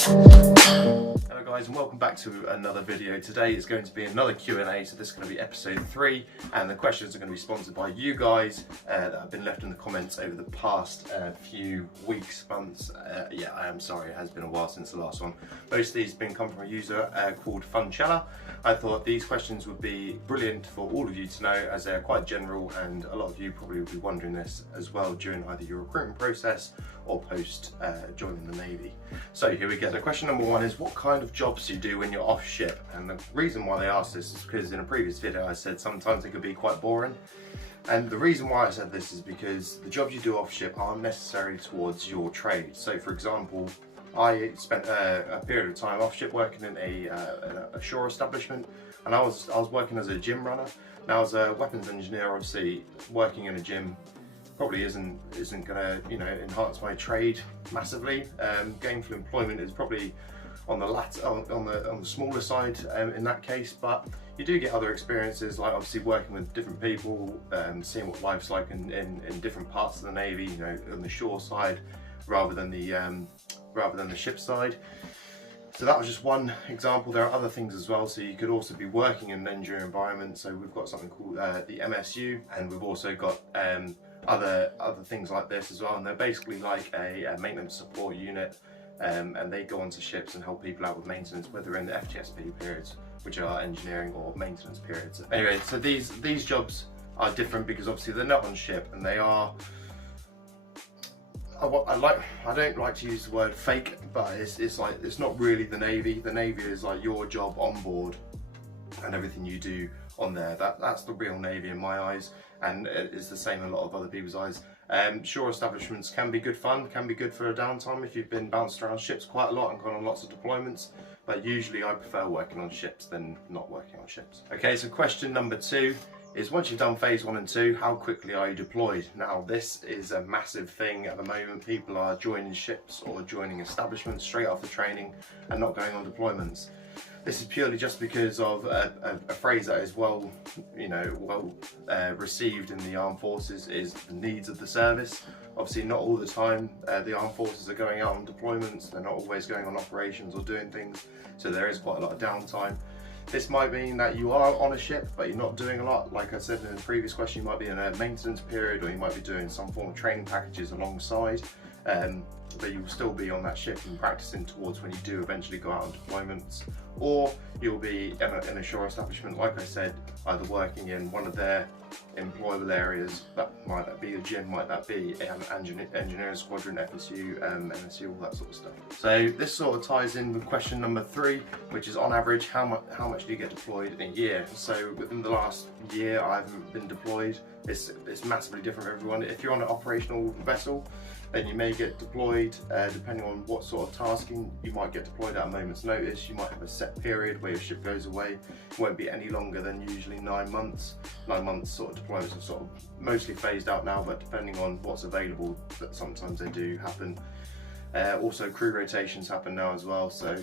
Hello guys, and welcome back to another video. Today is going to be another Q&A, so this is going to be episode 3, and the questions are going to be sponsored by you guys that have been left in the comments over the past few weeks, months. Yeah, I am sorry, it has been a while since the last one. Most of these have been come from a user called Funchella. I thought these questions would be brilliant for all of you to know, as they're quite general, and a lot of you probably will be wondering this as well during either your recruitment process or post joining the Navy. So here we go. So question number 1 is, what kind of jobs do you do when you're off ship? And the reason why they asked this is because in a previous video I said sometimes it could be quite boring. And the reason why I said this is because the jobs you do off ship aren't necessary towards your trade. So for example, I spent a period of time off ship working in a shore establishment, and I was working as a gym runner. Now as a weapons engineer, obviously working in a gym probably isn't gonna enhance my trade massively. Gainful employment is probably on the smaller side in that case, but you do get other experiences, like obviously working with different people, seeing what life's like in different parts of the Navy, on the shore side rather than the ship side. So that was just one example. There are other things as well. So you could also be working in an engineering environment. So we've got something called the MSU, and we've also got other things like this as well. And they're basically like a maintenance support unit, and they go onto ships and help people out with maintenance, whether in the FTSP periods, which are engineering, or maintenance periods. Anyway, so these jobs are different because obviously they're not on ship, and they are, I don't like to use the word fake, but it's not really the Navy. The Navy is like your job on board and everything you do on there. That's the real Navy in my eyes, and it's the same in a lot of other people's eyes. Shore establishments can be good fun, can be good for a downtime if you've been bounced around ships quite a lot and gone on lots of deployments, but usually I prefer working on ships than not working on ships. Okay, so question number 2 is, once you've done phase 1 and 2, how quickly are you deployed? Now this is a massive thing at the moment. People are joining ships or joining establishments straight after training and not going on deployments. This is purely just because of a phrase that is well received in the armed forces, is the needs of the service. Obviously not all the time the armed forces are going out on deployments, they're not always going on operations or doing things, so there is quite a lot of downtime. This might mean that you are on a ship but you're not doing a lot. Like I said in the previous question, you might be in a maintenance period, or you might be doing some form of training packages alongside, but you'll still be on that ship and practicing towards when you do eventually go out on deployments. Or you'll be in a shore establishment, like I said, either working in one of their employable areas. That might be a gym, might that be an engineering squadron, FSU, MSU, all that sort of stuff. So this sort of ties in with question number 3, which is, on average, how much do you get deployed in a year? So within the last year I haven't been deployed. It's massively different for everyone. If you're on an operational vessel, then you may get deployed, depending on what sort of tasking. You might get deployed at a moment's notice. You might have a set period where your ship goes away. It won't be any longer than usually 9 months. 9 months sort of deployments are sort of mostly phased out now, but depending on what's available, that sometimes they do happen. Also crew rotations happen now as well, so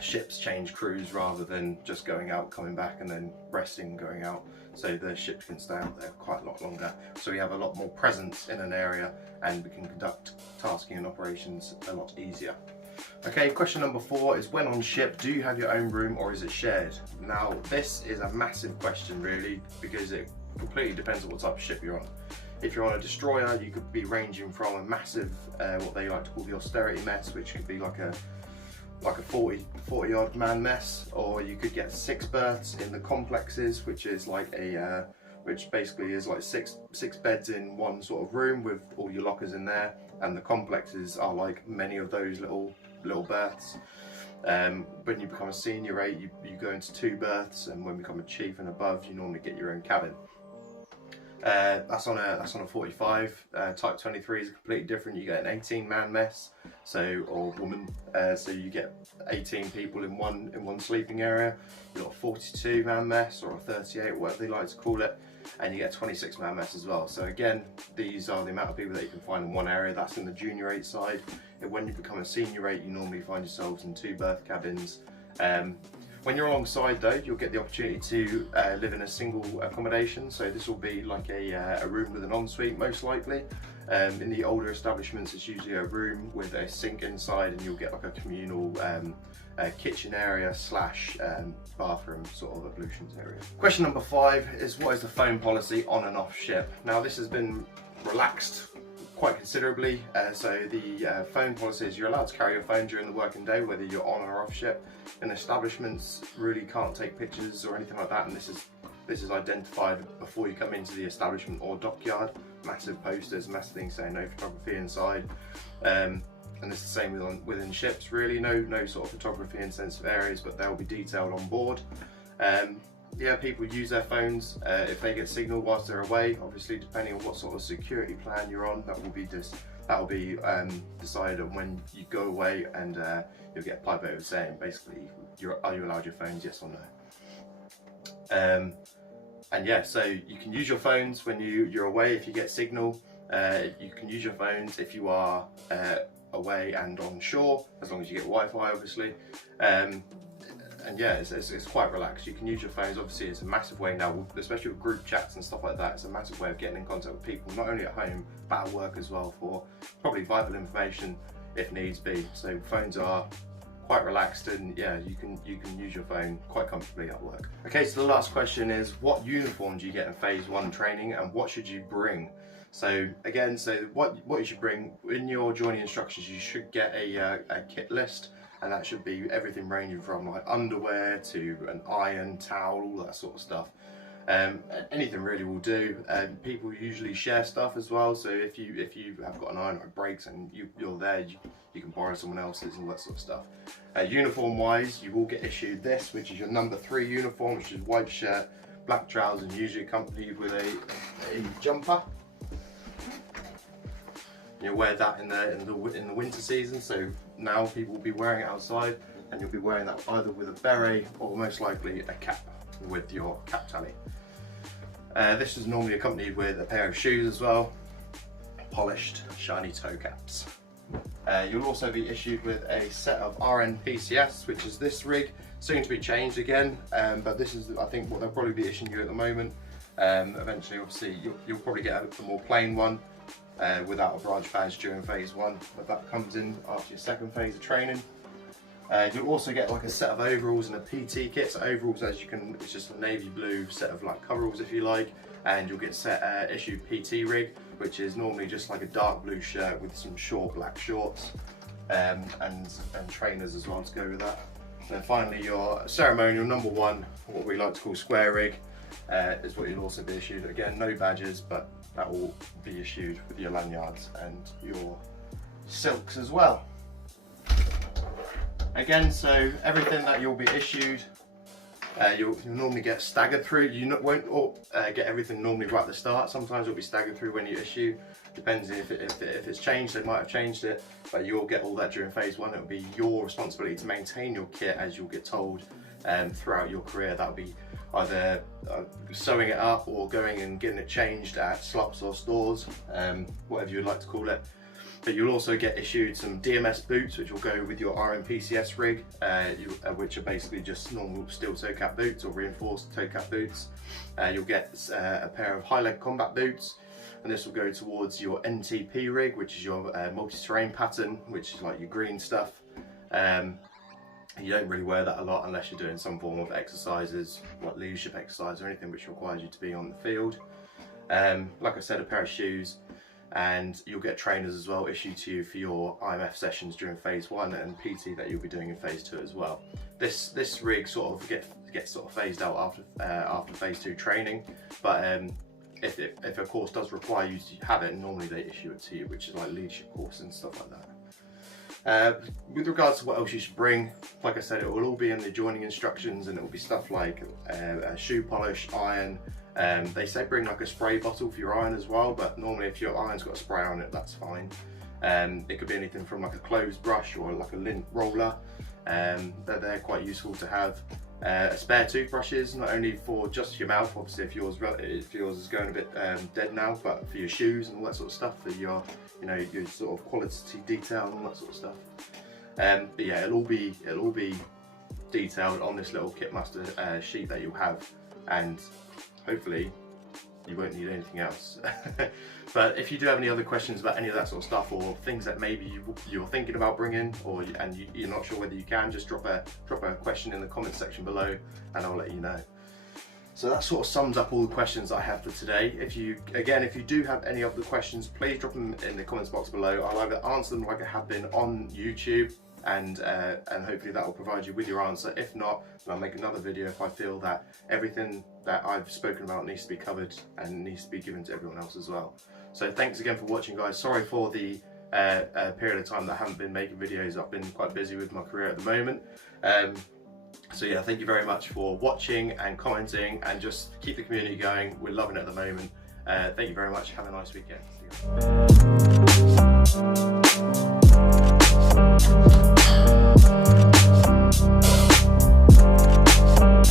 ships change crews rather than just going out, coming back and then resting, going out. So the ships can stay out there quite a lot longer. So we have a lot more presence in an area, and we can conduct tasking and operations a lot easier. Okay, question number 4 is, when on ship, do you have your own room or is it shared? Now this is a massive question really, because it completely depends on what type of ship you're on. If you're on a destroyer, you could be ranging from a massive, what they like to call the austerity mess, which could be like a 40 odd man mess, or you could get 6 berths in the complexes, which is like which basically is like six beds in one sort of room with all your lockers in there, and the complexes are like many of those little berths. When you become a senior rate, you go into 2 berths, and when you become a chief and above, you normally get your own cabin. That's on a 45. Type 23 is completely different. You get an 18-man mess, or woman. So you get 18 people in one sleeping area. You've got a 42-man mess, or a 38, whatever they like to call it, and you get a 26-man mess as well. So again, these are the amount of people that you can find in one area. That's in the junior rate side. And when you become a senior rate, you normally find yourselves in 2 berth cabins. When you're alongside though, you'll get the opportunity to live in a single accommodation. So this will be like a room with an ensuite most likely. In the older establishments, it's usually a room with a sink inside, and you'll get like a communal kitchen area slash bathroom sort of ablutions area. Question number 5 is, what is the phone policy on and off ship? Now this has been relaxed quite considerably. So the phone policy is you're allowed to carry your phone during the working day, whether you're on or off ship. And establishments really can't take pictures or anything like that, and this is identified before you come into the establishment or dockyard. Massive posters, massive things saying no photography inside. And it's the same within ships really, no sort of photography in sensitive areas, but they'll be detailed on board. Yeah, people use their phones if they get signal whilst they're away. Obviously, depending on what sort of security plan you're on, that will be decided on when you go away, and you'll get a pipe over saying basically, are you allowed your phones, yes or no? And yeah, so you can use your phones when you're away if you get signal. You can use your phones if you are away and on shore, as long as you get Wi-Fi, obviously. And yeah, it's quite relaxed. You can use your phones. Obviously, it's a massive way now, especially with group chats and stuff like that. It's a massive way of getting in contact with people, not only at home but at work as well, for probably vital information if needs be. So phones are quite relaxed, and yeah, you can use your phone quite comfortably at work. Okay, so the last question is, what uniform do you get in phase 1 training, and what should you bring? So again, what you should bring in your joining instructions, you should get a kit list. And that should be everything ranging from like underwear to an iron, towel, all that sort of stuff. Anything really will do. People usually share stuff as well. So if you have got an iron or it breaks and you're there, you can borrow someone else's and all that sort of stuff. Uniform wise, you will get issued this, which is your number 3 uniform, which is white shirt, black trousers, usually accompanied with a jumper. You'll wear that in the winter season, so now people will be wearing it outside, and you'll be wearing that either with a beret or most likely a cap with your cap tally. This is normally accompanied with a pair of shoes as well, polished shiny toe caps. You'll also be issued with a set of RN PCS, which is this rig, soon to be changed again, but this is I think what they'll probably be issuing you at the moment. Eventually, obviously, you'll probably get a more plain one. Without a branch badge during phase 1, but that comes in after your 2nd phase of training. You'll also get like a set of overalls and a PT kit. So overalls, it's just a navy blue set of like coveralls if you like, and you'll get issued PT rig, which is normally just like a dark blue shirt with some short black shorts, and trainers as well to go with that. And then finally, your ceremonial number 1, what we like to call square rig, is what you'll also be issued. Again, no badges, but that will be issued with your lanyards and your silks as well. Again, so everything that you'll be issued, you'll normally get staggered through. You won't get everything normally right at the start. Sometimes it'll be staggered through when you issue. Depends if it's changed, they might have changed it, but you'll get all that during phase 1. It'll be your responsibility to maintain your kit as you'll get told throughout your career. That'll be either sewing it up or going and getting it changed at slops or stores, whatever you'd like to call it. But you'll also get issued some DMS boots, which will go with your RN PCS rig, which are basically just normal steel toe cap boots or reinforced toe cap boots. You'll get a pair of high leg combat boots, and this will go towards your NTP rig, which is your multi-terrain pattern, which is like your green stuff. You don't really wear that a lot unless you're doing some form of exercises, like leadership exercise or anything which requires you to be on the field. Like I said, a pair of shoes, and you'll get trainers as well issued to you for your IMF sessions during phase 1 and PT that you'll be doing in phase 2 as well. This rig sort of gets sort of phased out after phase 2 training, but if a course does require you to have it, normally they issue it to you, which is like leadership course and stuff like that. With regards to what else you should bring, like I said, it will all be in the joining instructions, and it will be stuff like shoe polish, iron. They say bring like a spray bottle for your iron as well, but normally if your iron's got a spray on it, that's fine. It could be anything from like a clothes brush or like a lint roller. They're quite useful to have. Spare toothbrushes, not only for just your mouth, obviously if yours is going a bit dead now, but for your shoes and all that sort of stuff, for your your sort of quality detail and all that sort of stuff. But yeah, it'll all be detailed on this little kitmaster sheet that you'll have, and hopefully you won't need anything else. But if you do have any other questions about any of that sort of stuff, or things that maybe you're thinking about bringing, or you're not sure whether you can, just drop a question in the comments section below and I'll let you know. So that sort of sums up all the questions I have for today. If you do have any other questions, please drop them in the comments box below. I'll either answer them like I have been on YouTube, and hopefully that will provide you with your answer. If not, then I'll make another video if I feel that everything that I've spoken about needs to be covered and needs to be given to everyone else as well. So thanks again for watching, guys. Sorry for the period of time that I haven't been making videos. I've been quite busy with my career at the moment. So yeah, thank you very much for watching and commenting, and just keep the community going. We're loving it at the moment. Thank you very much. Have a nice weekend. See you.